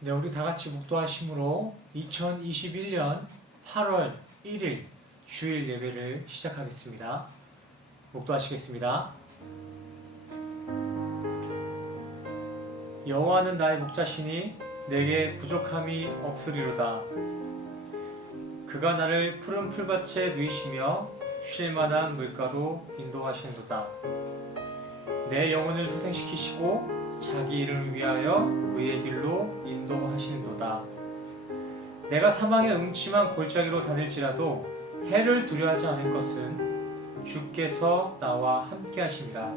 네, 우리 다 같이 묵도하심으로 2021년 8월 1일 주일 예배를 시작하겠습니다. 묵도하시겠습니다. 여호와는 나의 목자시니 내게 부족함이 없으리로다. 그가 나를 푸른 풀밭에 누이시며 쉴 만한 물가로 인도하시는도다. 내 영혼을 소생시키시고 자기 이름을 위하여 의의 길로 인도하시는도다. 내가 사망의 음침한 골짜기로 다닐지라도 해를 두려워하지 않을 것은 주께서 나와 함께 하심이라.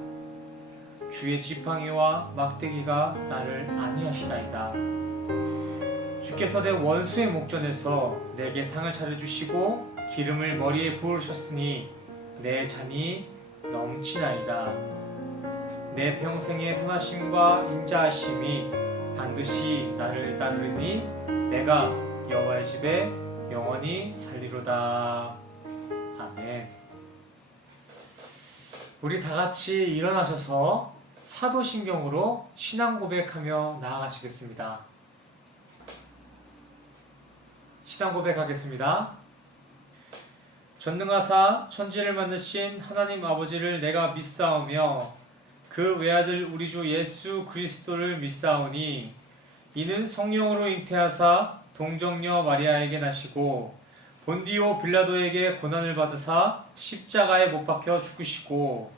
주의 지팡이와 막대기가 나를 안위하시나이다. 주께서 내 원수의 목전에서 내게 상을 차려주시고 기름을 머리에 부으셨으니 내 잔이 넘치나이다. 내 평생의 선하심과 인자하심이 반드시 나를 따르리니 내가 여호와의 집에 영원히 살리로다. 아멘. 우리 다 같이 일어나셔서 사도신경으로 신앙 고백하며 나아가시겠습니다. 신앙 고백하겠습니다. 전능하사 천지를 만드신 하나님 아버지를 내가 믿사오며 그 외아들 우리 주 예수 그리스도를 믿사오니 이는 성령으로 잉태하사 동정녀 마리아에게 나시고 본디오 빌라도에게 고난을 받으사 십자가에 못 박혀 죽으시고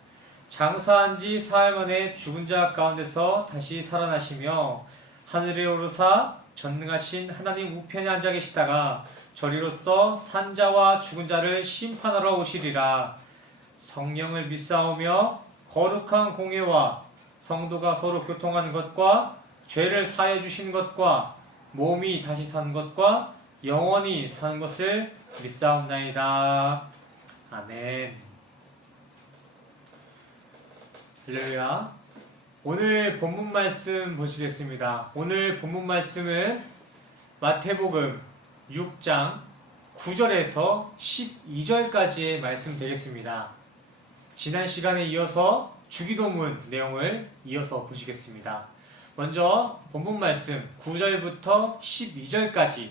장사한 지 사흘 만에 죽은 자 가운데서 다시 살아나시며 하늘에 오르사 전능하신 하나님 우편에 앉아 계시다가 저리로서 산 자와 죽은 자를 심판하러 오시리라. 성령을 믿사오며 거룩한 공예와 성도가 서로 교통하는 것과 죄를 사해 주신 것과 몸이 다시 사는 것과 영원히 사는 것을 믿사옵나이다. 아멘. 할렐루야. 오늘 본문 말씀 보시겠습니다. 오늘 본문 말씀은 마태복음 6장 9절에서 12절까지의 말씀 되겠습니다. 지난 시간에 이어서 주기도문 내용을 이어서 보시겠습니다. 먼저 본문 말씀 9절부터 12절까지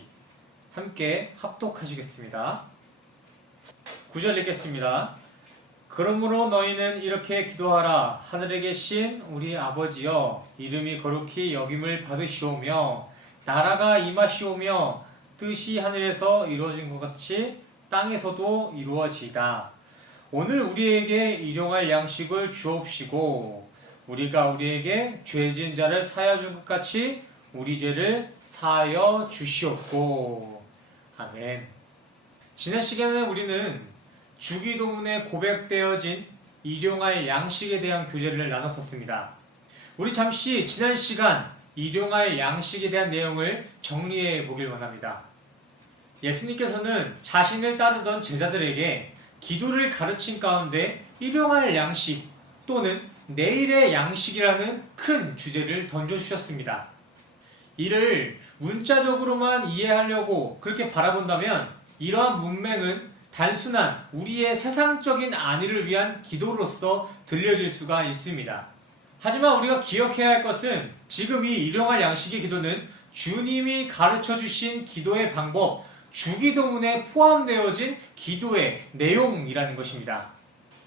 함께 합독하시겠습니다. 9절 읽겠습니다. 그러므로 너희는 이렇게 기도하라. 하늘에 계신 우리 아버지여, 이름이 거룩히 여김을 받으시오며 나라가 임하시오며 뜻이 하늘에서 이루어진 것 같이 땅에서도 이루어지이다. 오늘 우리에게 일용할 양식을 주옵시고 우리가 우리에게 죄 지은 자를 사하여 준 것 같이 우리 죄를 사하여 주시옵고. 아멘. 지난 시간에 우리는 주기도문에 고백되어진 일용할 양식에 대한 교제를 나눴었습니다. 우리 잠시 지난 시간 일용할 양식에 대한 내용을 정리해 보길 원합니다. 예수님께서는 자신을 따르던 제자들에게 기도를 가르친 가운데 일용할 양식 또는 내일의 양식이라는 큰 주제를 던져주셨습니다. 이를 문자적으로만 이해하려고 그렇게 바라본다면 이러한 문맥은 단순한 우리의 세상적인 안위를 위한 기도로서 들려질 수가 있습니다. 하지만 우리가 기억해야 할 것은 지금 이 일용할 양식의 기도는 주님이 가르쳐 주신 기도의 방법, 주기도문에 포함되어진 기도의 내용이라는 것입니다.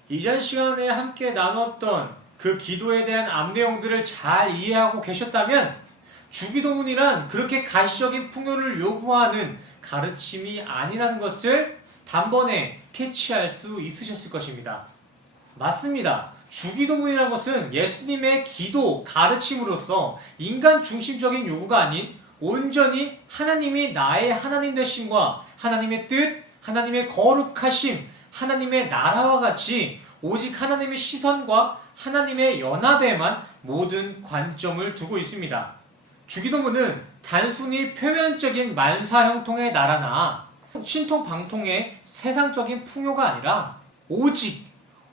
이전 시간에 함께 나눴던 그 기도에 대한 앞 내용들을 잘 이해하고 계셨다면 주기도문이란 그렇게 가시적인 풍요를 요구하는 가르침이 아니라는 것을 단번에 캐치할 수 있으셨을 것입니다. 맞습니다. 주기도문이라는 것은 예수님의 기도 가르침으로서 인간 중심적인 요구가 아닌 온전히 하나님이 나의 하나님 되심과 하나님의 뜻, 하나님의 거룩하심, 하나님의 나라와 같이 오직 하나님의 시선과 하나님의 연합에만 모든 관점을 두고 있습니다. 주기도문은 단순히 표면적인 만사형통의 나라나 신통방통의 세상적인 풍요가 아니라 오직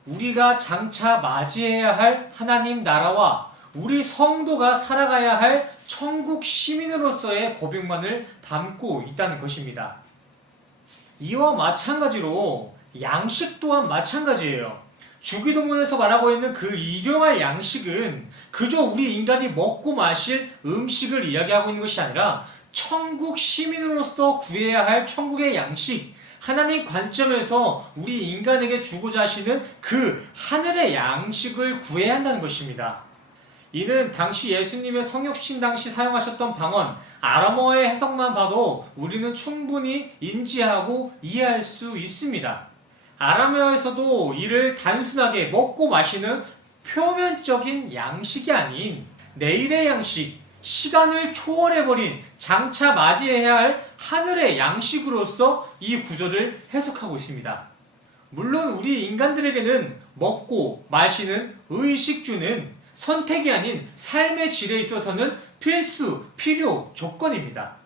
우리가 장차 맞이해야 할 하나님 나라와 우리 성도가 살아가야 할 천국 시민으로서의 고백만을 담고 있다는 것입니다. 이와 마찬가지로 양식 또한 마찬가지예요. 주기도문에서 말하고 있는 그 일용할 양식은 그저 우리 인간이 먹고 마실 음식을 이야기하고 있는 것이 아니라 천국 시민으로서 구해야 할 천국의 양식, 하나님 관점에서 우리 인간에게 주고자 하시는 그 하늘의 양식을 구해야 한다는 것입니다. 이는 당시 예수님의 성육신 당시 사용하셨던 방언, 아람어의 해석만 봐도 우리는 충분히 인지하고 이해할 수 있습니다. 아람어에서도 이를 단순하게 먹고 마시는 표면적인 양식이 아닌 내일의 양식, 시간을 초월해버린 장차 맞이해야 할 하늘의 양식으로서 이 구절을 해석하고 있습니다. 물론 우리 인간들에게는 먹고 마시는 의식주는 선택이 아닌 삶의 질에 있어서는 필수, 필요, 조건입니다.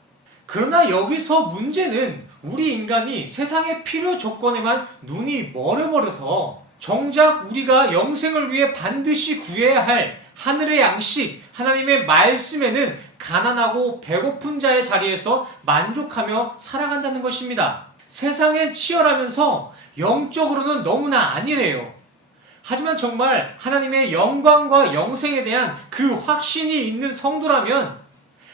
그러나 여기서 문제는 우리 인간이 세상의 필요 조건에만 눈이 멀어버려서 정작 우리가 영생을 위해 반드시 구해야 할 하늘의 양식, 하나님의 말씀에는 가난하고 배고픈 자의 자리에서 만족하며 살아간다는 것입니다. 세상엔 치열하면서 영적으로는 너무나 안일해요. 하지만 정말 하나님의 영광과 영생에 대한 그 확신이 있는 성도라면,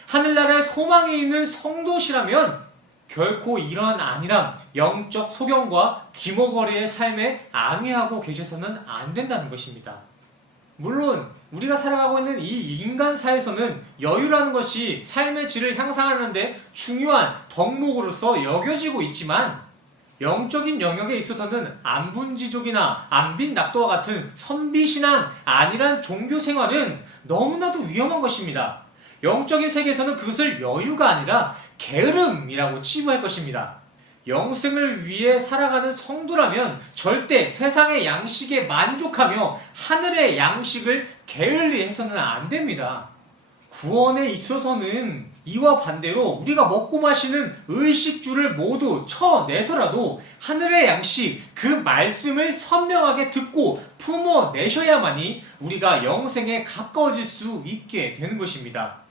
하늘나라에 소망이 있는 성도시라면 결코 이러한 안일함, 영적 소경과 귀머거리의 삶에 안위하고 계셔서는 안 된다는 것입니다. 물론 우리가 살아가고 있는 이 인간사에서는 여유라는 것이 삶의 질을 향상하는 데 중요한 덕목으로서 여겨지고 있지만, 영적인 영역에 있어서는 안분지족이나 안빈낙도와 같은 선비신앙, 안일한 종교생활은 너무나도 위험한 것입니다. 영적인 세계에서는 그것을 여유가 아니라 게으름이라고 치부할 것입니다. 영생을 위해 살아가는 성도라면 절대 세상의 양식에 만족하며 하늘의 양식을 게을리 해서는 안 됩니다. 구원에 있어서는 이와 반대로 우리가 먹고 마시는 의식주를 모두 쳐내서라도 하늘의 양식, 그 말씀을 선명하게 듣고 품어내셔야만이 우리가 영생에 가까워질 수 있게 되는 것입니다.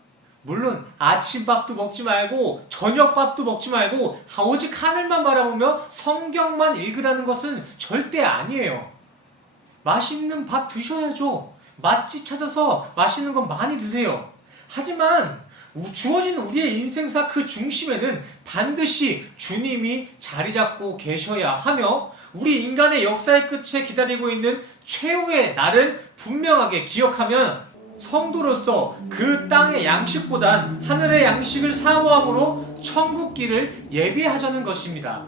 물론 아침밥도 먹지 말고 저녁밥도 먹지 말고 오직 하늘만 바라보며 성경만 읽으라는 것은 절대 아니에요. 맛있는 밥 드셔야죠. 맛집 찾아서 맛있는 거 많이 드세요. 하지만 주어진 우리의 인생사 그 중심에는 반드시 주님이 자리 잡고 계셔야 하며, 우리 인간의 역사의 끝에 기다리고 있는 최후의 날은 분명하게 기억하면 성도로서 그 땅의 양식보단 하늘의 양식을 사모함으로 천국길을 예비하자는 것입니다.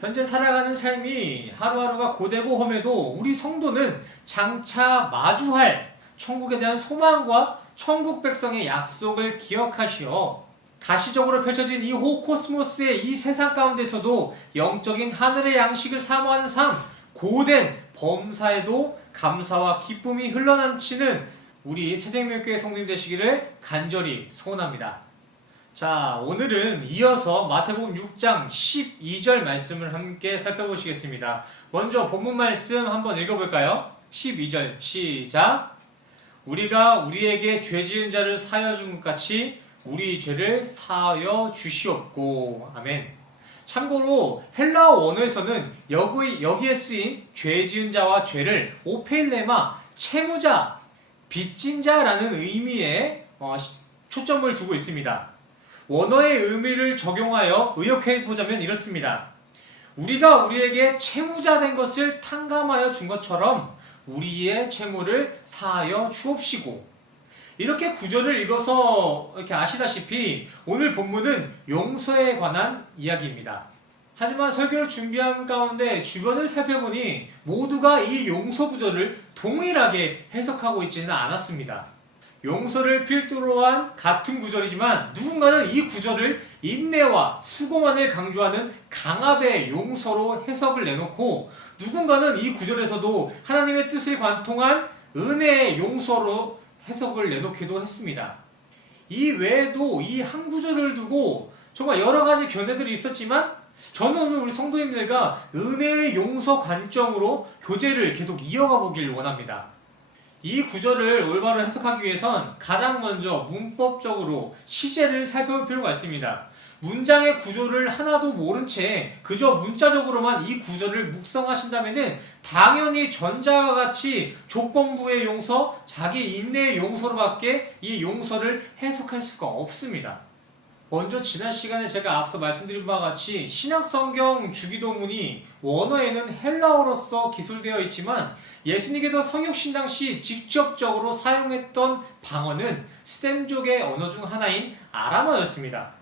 현재 살아가는 삶이 하루하루가 고되고 험해도 우리 성도는 장차 마주할 천국에 대한 소망과 천국 백성의 약속을 기억하시어 가시적으로 펼쳐진 이 호코스모스의 이 세상 가운데서도 영적인 하늘의 양식을 사모하는 삶, 고된 범사에도 감사와 기쁨이 흘러넘치는 우리 새생명교회 성도님 되시기를 간절히 소원합니다. 자, 오늘은 이어서 마태복음 6장 12절 말씀을 함께 살펴보시겠습니다. 먼저 본문 말씀 한번 읽어볼까요? 12절 시작. 우리가 우리에게 죄 지은 자를 사하여 준 것 같이 우리 죄를 사하여 주시옵고. 아멘. 참고로 헬라어 원어에서는 여기에 쓰인 죄 지은 자와 죄를 오페일레마, 채무자, 빚진 자라는 의미에 초점을 두고 있습니다. 원어의 의미를 적용하여 의역해보자면 이렇습니다. 우리가 우리에게 채무자 된 것을 탕감하여 준 것처럼 우리의 채무를 사하여 주옵시고. 이렇게 구절을 읽어서 이렇게 아시다시피 오늘 본문은 용서에 관한 이야기입니다. 하지만 설교를 준비한 가운데 주변을 살펴보니 모두가 이 용서 구절을 동일하게 해석하고 있지는 않았습니다. 용서를 필두로 한 같은 구절이지만 누군가는 이 구절을 인내와 수고만을 강조하는 강압의 용서로 해석을 내놓고, 누군가는 이 구절에서도 하나님의 뜻을 관통한 은혜의 용서로 해석을 내놓기도 했습니다. 이 외에도 이 한 구절을 두고 정말 여러 가지 견해들이 있었지만, 저는 오늘 우리 성도님들과 은혜의 용서 관점으로 교제를 계속 이어가 보길 원합니다. 이 구절을 올바로 해석하기 위해선 가장 먼저 문법적으로 시제를 살펴볼 필요가 있습니다. 문장의 구조를 하나도 모른 채 그저 문자적으로만 이 구절을 묵상하신다면 당연히 전자와 같이 조건부의 용서, 자기 인내의 용서로밖에 이 용서를 해석할 수가 없습니다. 먼저 지난 시간에 제가 앞서 말씀드린 바와 같이 신약성경 주기도문이 원어에는 헬라어로서 기술되어 있지만 예수님께서 성육신당 시 직접적으로 사용했던 방언은 셈족의 언어 중 하나인 아람어였습니다.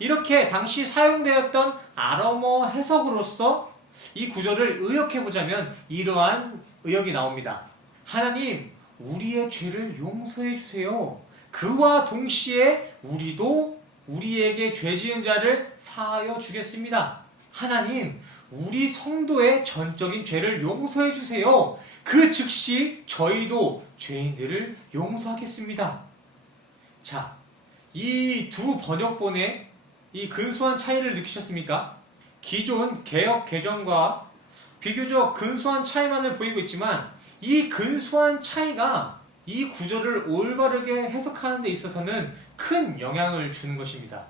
이렇게 당시 사용되었던 아람어 해석으로서 이 구절을 의역해보자면 이러한 의역이 나옵니다. 하나님, 우리의 죄를 용서해 주세요. 그와 동시에 우리도 우리에게 죄 지은 자를 사하여 주겠습니다. 하나님, 우리 성도의 전적인 죄를 용서해 주세요. 그 즉시 저희도 죄인들을 용서하겠습니다. 자, 이 두 번역본의 이 근소한 차이를 느끼셨습니까? 기존 개역 개정과 비교적 근소한 차이만을 보이고 있지만 이 근소한 차이가 이 구절을 올바르게 해석하는 데 있어서는 큰 영향을 주는 것입니다.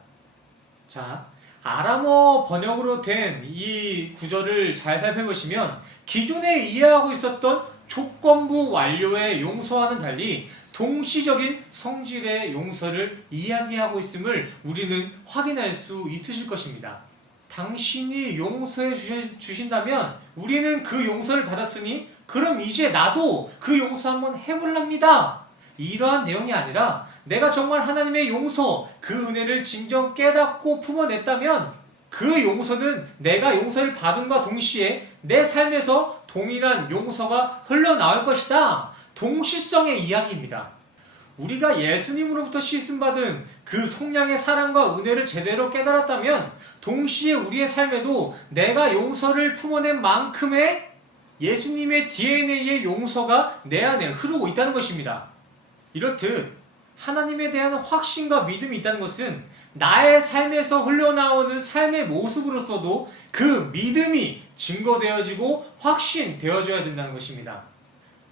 자, 아람어 번역으로 된 이 구절을 잘 살펴보시면 기존에 이해하고 있었던 조건부 완료의 용서와는 달리 동시적인 성질의 용서를 이야기하고 있음을 우리는 확인할 수 있으실 것입니다. 당신이 용서해 주신다면 우리는 그 용서를 받았으니 그럼 이제 나도 그 용서 한번 해볼랍니다. 이러한 내용이 아니라 내가 정말 하나님의 용서, 그 은혜를 진정 깨닫고 품어냈다면 그 용서는 내가 용서를 받음과 동시에 내 삶에서 동일한 용서가 흘러나올 것이다. 동시성의 이야기입니다. 우리가 예수님으로부터 씻음받은 그 속량의 사랑과 은혜를 제대로 깨달았다면 동시에 우리의 삶에도 내가 용서를 품어낸 만큼의 예수님의 DNA의 용서가 내 안에 흐르고 있다는 것입니다. 이렇듯 하나님에 대한 확신과 믿음이 있다는 것은 나의 삶에서 흘러나오는 삶의 모습으로서도 그 믿음이 증거되어지고 확신되어져야 된다는 것입니다.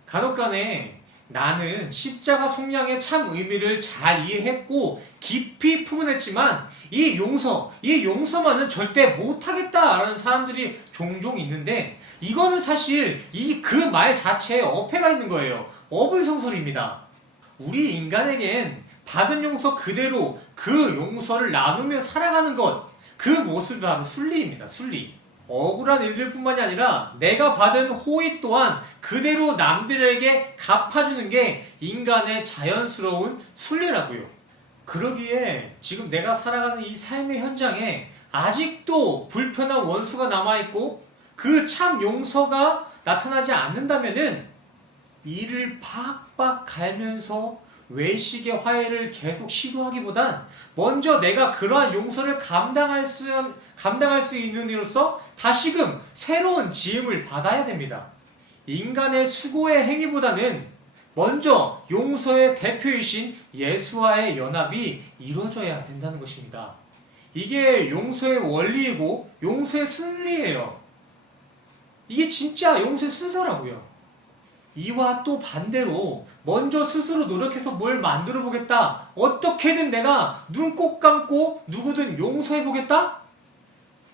간혹간에 나는 십자가 속량의 참 의미를 잘 이해했고 깊이 품어냈지만 이 용서만은 절대 못하겠다라는 사람들이 종종 있는데 이거는 사실 그 말 자체에 어폐가 있는 거예요. 어불성설입니다. 우리 인간에겐 받은 용서 그대로 그 용서를 나누며 살아가는 것, 그 모습이 바로 순리입니다. 순리. 억울한 일들 뿐만이 아니라 내가 받은 호의 또한 그대로 남들에게 갚아주는 게 인간의 자연스러운 순리라고요. 그러기에 지금 내가 살아가는 이 삶의 현장에 아직도 불편한 원수가 남아있고 그 참 용서가 나타나지 않는다면은 이를 팍팍 갈면서 외식의 화해를 계속 시도하기보단 먼저 내가 그러한 용서를 감당할 수 있는 이로써 다시금 새로운 지음을 받아야 됩니다. 인간의 수고의 행위보다는 먼저 용서의 대표이신 예수와의 연합이 이루어져야 된다는 것입니다. 이게 용서의 원리이고 용서의 순리예요. 이게 진짜 용서의 순서라고요. 이와 또 반대로 먼저 스스로 노력해서 뭘 만들어 보겠다. 어떻게든 내가 눈 꼭 감고 누구든 용서해 보겠다?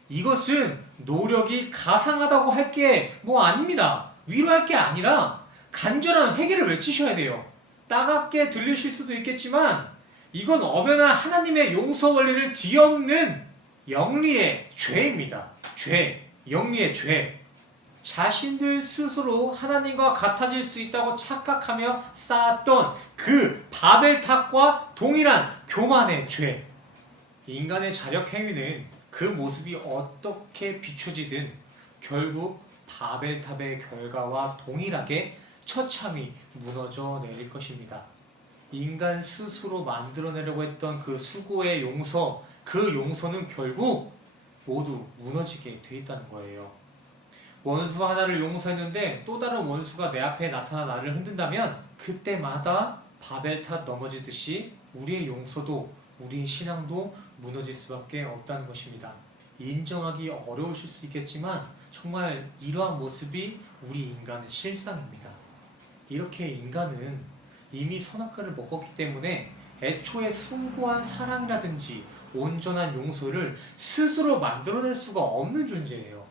이것은 노력이 가상하다고 할 게 아닙니다. 위로할 게 아니라 간절한 회개를 외치셔야 돼요. 따갑게 들리실 수도 있겠지만 이건 엄연한 하나님의 용서 원리를 뒤엎는 영리의 죄입니다. 영리의 죄. 자신들 스스로 하나님과 같아질 수 있다고 착각하며 쌓았던 그 바벨탑과 동일한 교만의 죄. 인간의 자력 행위는 그 모습이 어떻게 비춰지든 결국 바벨탑의 결과와 동일하게 처참히 무너져 내릴 것입니다. 인간 스스로 만들어내려고 했던 그 수고의 용서, 그 용서는 결국 모두 무너지게 돼 있다는 거예요. 원수 하나를 용서했는데 또 다른 원수가 내 앞에 나타나 나를 흔든다면 그때마다 바벨탑 넘어지듯이 우리의 용서도 우리의 신앙도 무너질 수밖에 없다는 것입니다. 인정하기 어려우실 수 있겠지만 정말 이러한 모습이 우리 인간의 실상입니다. 이렇게 인간은 이미 선악과를 먹었기 때문에 애초에 숭고한 사랑이라든지 온전한 용서를 스스로 만들어낼 수가 없는 존재예요.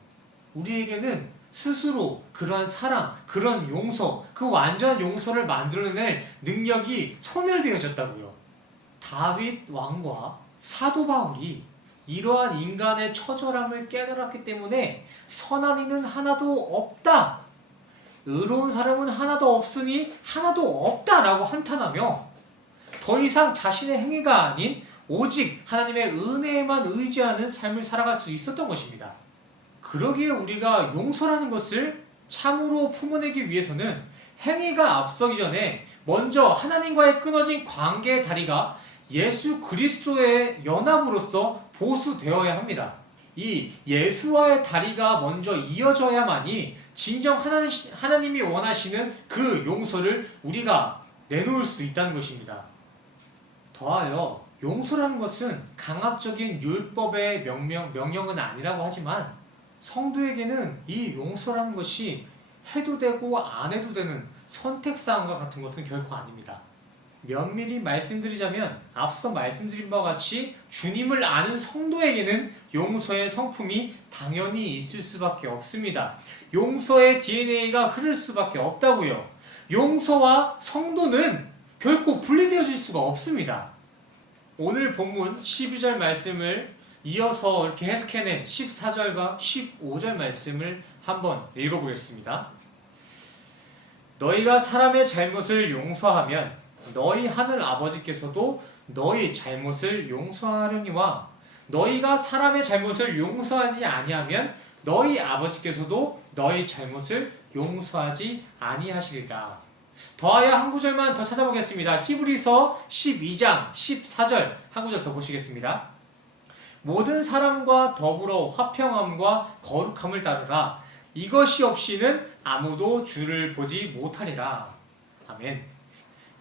우리에게는 스스로 그러한 사랑, 그런 용서, 그 완전한 용서를 만들어낼 능력이 소멸되어졌다고요. 다윗 왕과 사도 바울이 이러한 인간의 처절함을 깨달았기 때문에 선한 이는 하나도 없다, 의로운 사람은 하나도 없으니 하나도 없다라고 한탄하며 더 이상 자신의 행위가 아닌 오직 하나님의 은혜에만 의지하는 삶을 살아갈 수 있었던 것입니다. 그러기에 우리가 용서라는 것을 참으로 품어내기 위해서는 행위가 앞서기 전에 먼저 하나님과의 끊어진 관계의 다리가 예수 그리스도의 연합으로서 보수되어야 합니다. 이 예수와의 다리가 먼저 이어져야만이 진정 하나님이 원하시는 그 용서를 우리가 내놓을 수 있다는 것입니다. 더하여 용서라는 것은 강압적인 율법의 명령은 아니라고 하지만 성도에게는 이 용서라는 것이 해도 되고 안 해도 되는 선택사항과 같은 것은 결코 아닙니다. 면밀히 말씀드리자면 앞서 말씀드린 바와 같이 주님을 아는 성도에게는 용서의 성품이 당연히 있을 수밖에 없습니다. 용서의 DNA가 흐를 수밖에 없다고요. 용서와 성도는 결코 분리되어질 수가 없습니다. 오늘 본문 12절 말씀을 이어서 이렇게 해석해낸 14절과 15절 말씀을 한번 읽어보겠습니다. 너희가 사람의 잘못을 용서하면 너희 하늘 아버지께서도 너희 잘못을 용서하려니와 너희가 사람의 잘못을 용서하지 아니하면 너희 아버지께서도 너희 잘못을 용서하지 아니하시리라. 더하여 한 구절만 더 찾아보겠습니다. 히브리서 12장 14절 한 구절 더 보시겠습니다. 모든 사람과 더불어 화평함과 거룩함을 따르라. 이것이 없이는 아무도 주를 보지 못하리라. 아멘.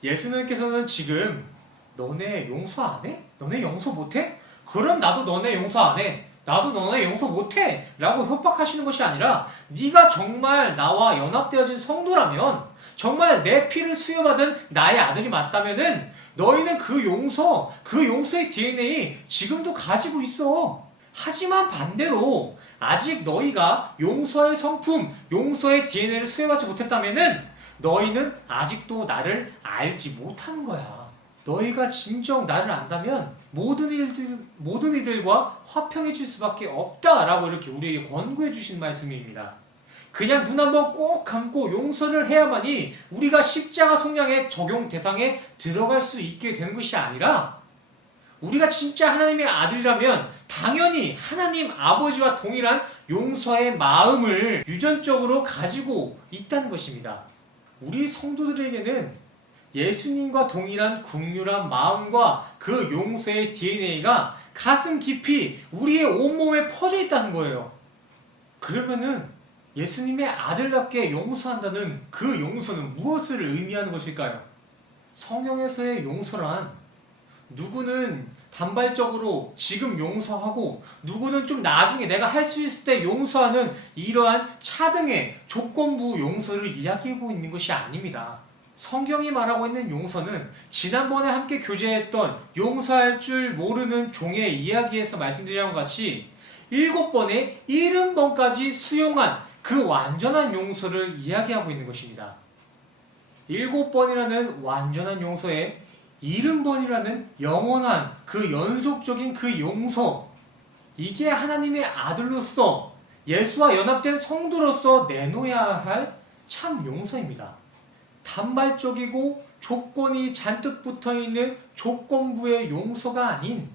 예수님께서는 지금 너네 용서 안 해? 너네 용서 못해? 그럼 나도 너네 용서 안 해. 나도 너네 용서 못해. 라고 협박하시는 것이 아니라 네가 정말 나와 연합되어진 성도라면, 정말 내 피를 수여받은 나의 아들이 맞다면은 너희는 그 용서의 DNA 지금도 가지고 있어. 하지만 반대로 아직 너희가 용서의 성품, 용서의 DNA를 수여하지 못했다면은 너희는 아직도 나를 알지 못하는 거야. 너희가 진정 나를 안다면 모든 이들과 화평해질 수밖에 없다라고 이렇게 우리에게 권고해 주신 말씀입니다. 그냥 눈 한번 꼭 감고 용서를 해야만이 우리가 십자가 속량의 적용 대상에 들어갈 수 있게 되는 것이 아니라, 우리가 진짜 하나님의 아들이라면 당연히 하나님 아버지와 동일한 용서의 마음을 유전적으로 가지고 있다는 것입니다. 우리 성도들에게는 예수님과 동일한 긍휼한 마음과 그 용서의 DNA가 가슴 깊이 우리의 온몸에 퍼져 있다는 거예요. 그러면은 예수님의 아들답게 용서한다는 그 용서는 무엇을 의미하는 것일까요? 성경에서의 용서란 누구는 단발적으로 지금 용서하고 누구는 좀 나중에 내가 할 수 있을 때 용서하는 이러한 차등의 조건부 용서를 이야기하고 있는 것이 아닙니다. 성경이 말하고 있는 용서는 지난번에 함께 교제했던 용서할 줄 모르는 종의 이야기에서 말씀드린 것 같이 7번에 70번까지 수용한 그 완전한 용서를 이야기하고 있는 것입니다. 7번이라는 완전한 용서에 70번이라는 영원한 그 연속적인 그 용서, 이게 하나님의 아들로서 예수와 연합된 성도로서 내놓아야 할 참 용서입니다. 단발적이고 조건이 잔뜩 붙어있는 조건부의 용서가 아닌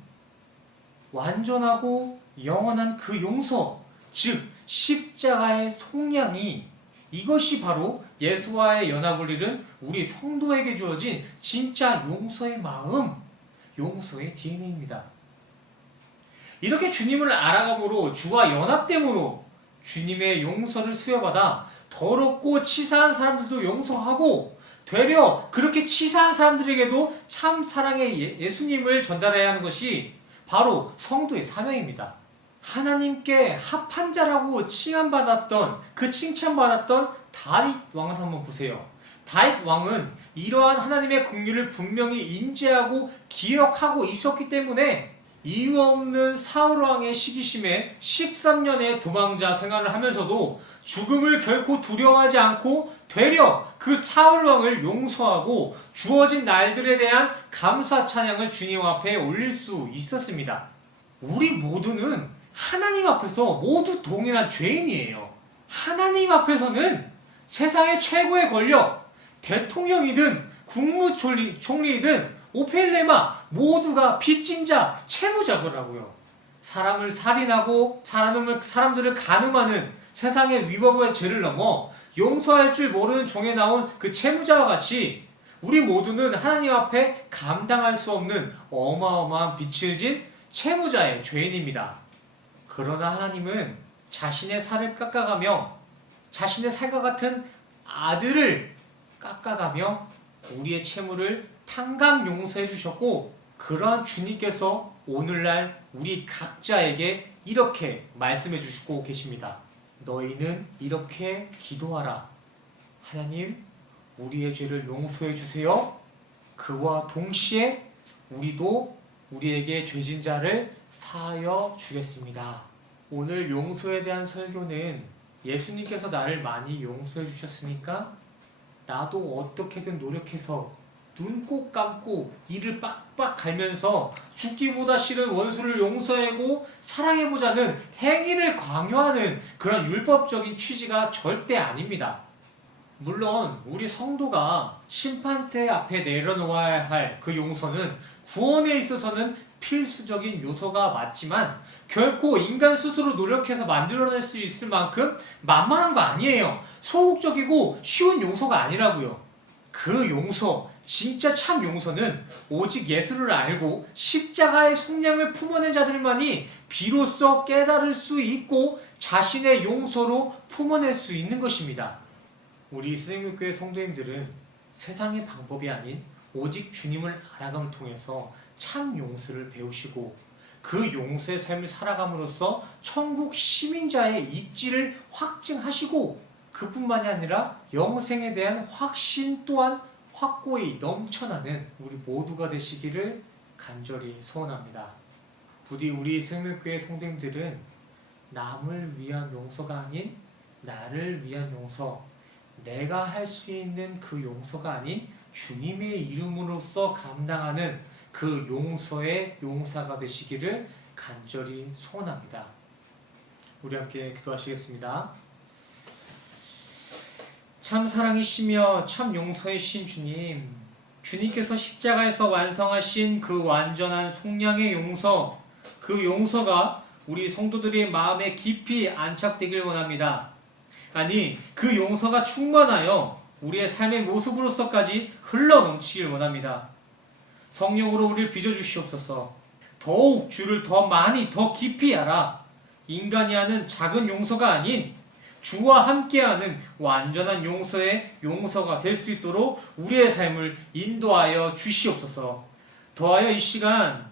완전하고 영원한 그 용서, 즉 십자가의 속량이, 이것이 바로 예수와의 연합을 이룬 우리 성도에게 주어진 진짜 용서의 마음, 용서의 DNA입니다. 이렇게 주님을 알아감으로, 주와 연합됨으로 주님의 용서를 수여받아 더럽고 치사한 사람들도 용서하고, 되려 그렇게 치사한 사람들에게도 참 사랑의 예수님을 전달해야 하는 것이 바로 성도의 사명입니다. 하나님께 합한 자라고 칭찬받았던 다윗 왕을 한번 보세요. 다윗 왕은 이러한 하나님의 긍휼을 분명히 인지하고 기억하고 있었기 때문에 이유 없는 사울 왕의 시기심에 13년의 도망자 생활을 하면서도 죽음을 결코 두려워하지 않고 되려 그 사울 왕을 용서하고 주어진 날들에 대한 감사 찬양을 주님 앞에 올릴 수 있었습니다. 우리 모두는 하나님 앞에서 모두 동일한 죄인이에요. 하나님 앞에서는 세상의 최고의 권력, 대통령이든 국무총리이든 오펠레마 모두가 빚진 자, 채무자더라고요. 사람을 살인하고 사람들을 간음하는 세상의 위법의 죄를 넘어 용서할 줄 모르는 종에 나온 그 채무자와 같이 우리 모두는 하나님 앞에 감당할 수 없는 어마어마한 빚을 진 채무자의 죄인입니다. 그러나 하나님은 자신의 살을 깎아가며 자신의 살과 같은 아들을 깎아가며 우리의 채무를 탕감 용서해 주셨고, 그러한 주님께서 오늘날 우리 각자에게 이렇게 말씀해 주시고 계십니다. 너희는 이렇게 기도하라. 하나님, 우리의 죄를 용서해 주세요. 그와 동시에 우리도 우리에게 죄진 자를 사하여 주겠습니다. 오늘 용서에 대한 설교는 예수님께서 나를 많이 용서해 주셨으니까 나도 어떻게든 노력해서 눈 꼭 감고 이를 빡빡 갈면서 죽기보다 싫은 원수를 용서하고 사랑해보자는 행위를 강요하는 그런 율법적인 취지가 절대 아닙니다. 물론 우리 성도가 심판대 앞에 내려놓아야 할 그 용서는 구원에 있어서는 필수적인 요소가 맞지만 결코 인간 스스로 노력해서 만들어낼 수 있을 만큼 만만한 거 아니에요. 소극적이고 쉬운 용서가 아니라고요. 그 용서, 진짜 참 용서는 오직 예수를 알고 십자가의 속량을 품어낸 자들만이 비로소 깨달을 수 있고 자신의 용서로 품어낼 수 있는 것입니다. 우리 생명교회 성도님들은 세상의 방법이 아닌 오직 주님을 알아감을 통해서 참 용서를 배우시고 그 용서의 삶을 살아감으로써 천국 시민자의 입지를 확증하시고 그뿐만이 아니라 영생에 대한 확신 또한 확고히 넘쳐나는 우리 모두가 되시기를 간절히 소원합니다. 부디 우리 생명교회 성도님들은 남을 위한 용서가 아닌 나를 위한 용서, 내가 할 수 있는 그 용서가 아닌 주님의 이름으로써 감당하는 그 용서의 용사가 되시기를 간절히 소원합니다. 우리 함께 기도하시겠습니다. 참 사랑이시며 참 용서이신 주님, 주님께서 십자가에서 완성하신 그 완전한 속량의 용서, 그 용서가 우리 성도들의 마음에 깊이 안착되길 원합니다. 아니, 그 용서가 충만하여 우리의 삶의 모습으로서까지 흘러넘치길 원합니다. 성령으로 우리를 빚어주시옵소서. 더욱 주를 더 많이 더 깊이 알아 인간이 하는 작은 용서가 아닌 주와 함께하는 완전한 용서의 용서가 될 수 있도록 우리의 삶을 인도하여 주시옵소서. 더하여 이 시간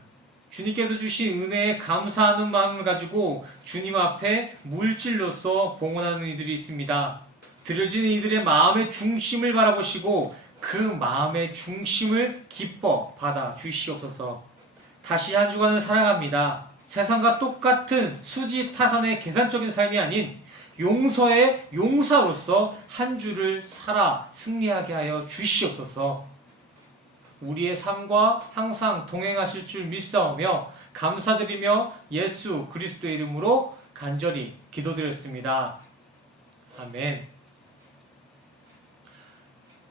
주님께서 주신 은혜에 감사하는 마음을 가지고 주님 앞에 물질로서 봉헌하는 이들이 있습니다. 드려지는 이들의 마음의 중심을 바라보시고 그 마음의 중심을 기뻐 받아 주시옵소서. 다시 한 주간을 살아갑니다. 세상과 똑같은 수지 타산의 계산적인 삶이 아닌 용서의 용사로서 한 주를 살아 승리하게 하여 주시옵소서. 우리의 삶과 항상 동행하실 줄 믿사오며 감사드리며 예수 그리스도의 이름으로 간절히 기도드렸습니다. 아멘.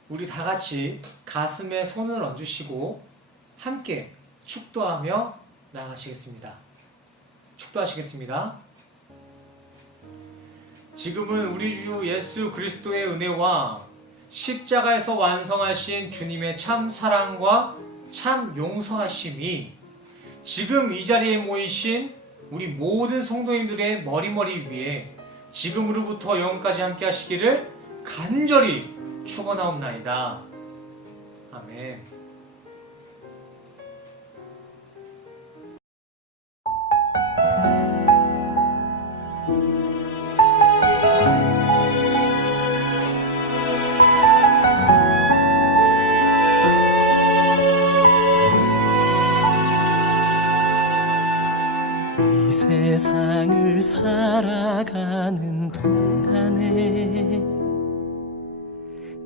우리 다 같이 가슴에 손을 얹으시고 함께 축도하며 나아가시겠습니다. 축도하시겠습니다. 지금은 우리 주 예수 그리스도의 은혜와 십자가에서 완성하신 주님의 참 사랑과 참 용서하심이 지금 이 자리에 모이신 우리 모든 성도님들의 머리머리 위에 지금으로부터 영원까지 함께 하시기를 간절히 축원하옵나이다. 아멘. 이 세상을 살아가는 동안에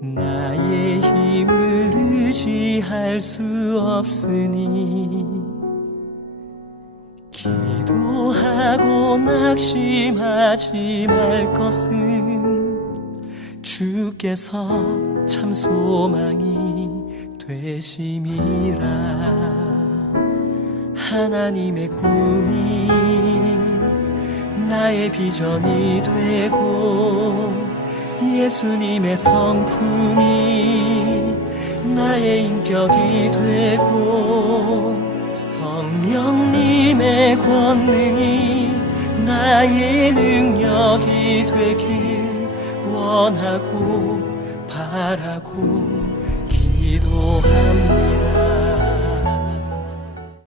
나의 힘을 의지할 수 없으니 기도하고 낙심하지 말 것은 주께서 참 소망이 되심이라. 하나님의 꿈이 나의 비전이 되고 예수님의 성품이 나의 인격이 되고 성령님의 권능이 나의 능력이 되길 원하고 바라고 기도합니다.